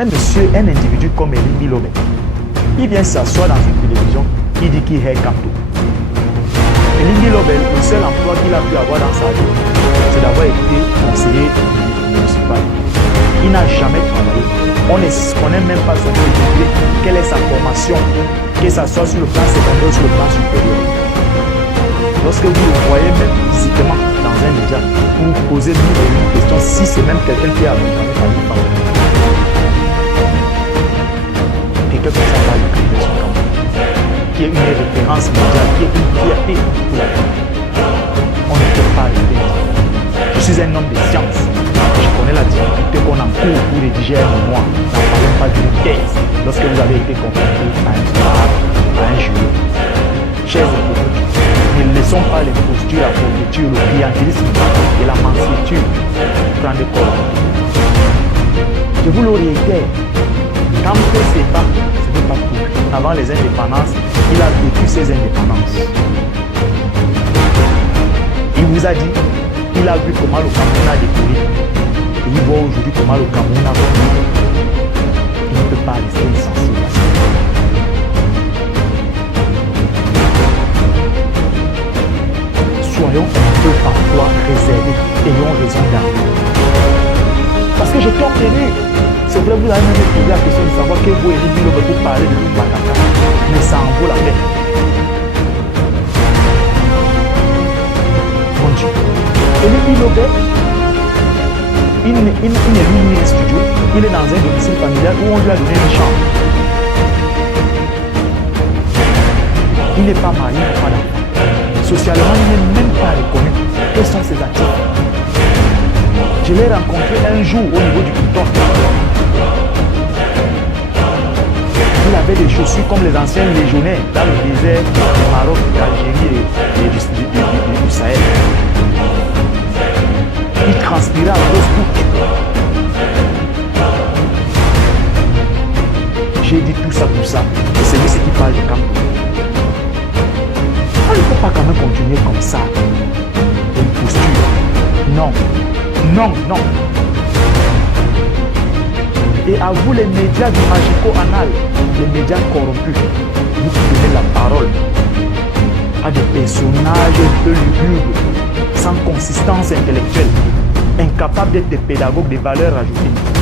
un monsieur, un individu comme Elie Bilobé, il vient s'asseoir dans une télévision, il dit qu'il est Kanto. Elie Bilobé, le seul emploi qu'il a pu avoir dans sa vie, c'est d'avoir été conseiller municipal. Il n'a jamais travaillé. On ne connaît même pas son nom, quelle est sa formation, que ce soit sur le plan secondaire ou sur le plan supérieur. Lorsque vous le voyez même physiquement dans un média, vous vous posez une question si c'est même quelqu'un qui a abandonné sa vie par quelqu'un comme ça va le créer son camp, qui est une référence mondiale, qui est une fierté pour la vie. On ne peut pas arrêter. Je suis un homme de science. Je connais la difficulté qu'on encourt pour rédiger un mémoire. N'en parlons pas d'une thèse lorsque vous avez été confronté à un grave, à un jury. Chers écoutes, ne laissons pas les postures, la forfaiture, le clientélisme et la mansuétude prendre le corps. Je vous le réitère, quand on ne sait pas, ce n'est pas tout. Avant les indépendances, il a vécu ses indépendances. Il vous a dit, il a vu comment le Cameroun a décollé. Et il voit aujourd'hui comment le Cameroun a décollé. Il ne peut pas rester insensible à ça. Soyons un peu parfois réservés, ayons raison d'arriver. Parce que je tombe tenu. C'est vrai, vous avez même posé la question de savoir que vous Elie Bilobé pour parler de Lumbakaka. Mais ça en vaut la peine. Mon Dieu. Elie Bilobé, il n'est ni un studio, il est dans un domicile familial où on lui a donné une chambre. Il n'est pas marié, il n'a pas d'enfant. Socialement, il n'est même pas reconnu. Quels sont ses actifs? Je l'ai rencontré un jour au niveau du Piton. Il avait des chaussures comme les anciens légionnaires dans le désert du Maroc, d'Algérie et du Sahel. Il transpirait à grosses gouttes. J'ai dit tout ça pour ça. Et c'est lui qui parle de camp. On ne peut pas quand même continuer comme ça. Une posture. Non. Non, non. Et à vous les médias du magico-anal, les médias corrompus, vous donnez la parole à des personnages un peu lugubres, sans consistance intellectuelle, incapables d'être des pédagogues de valeurs ajoutées.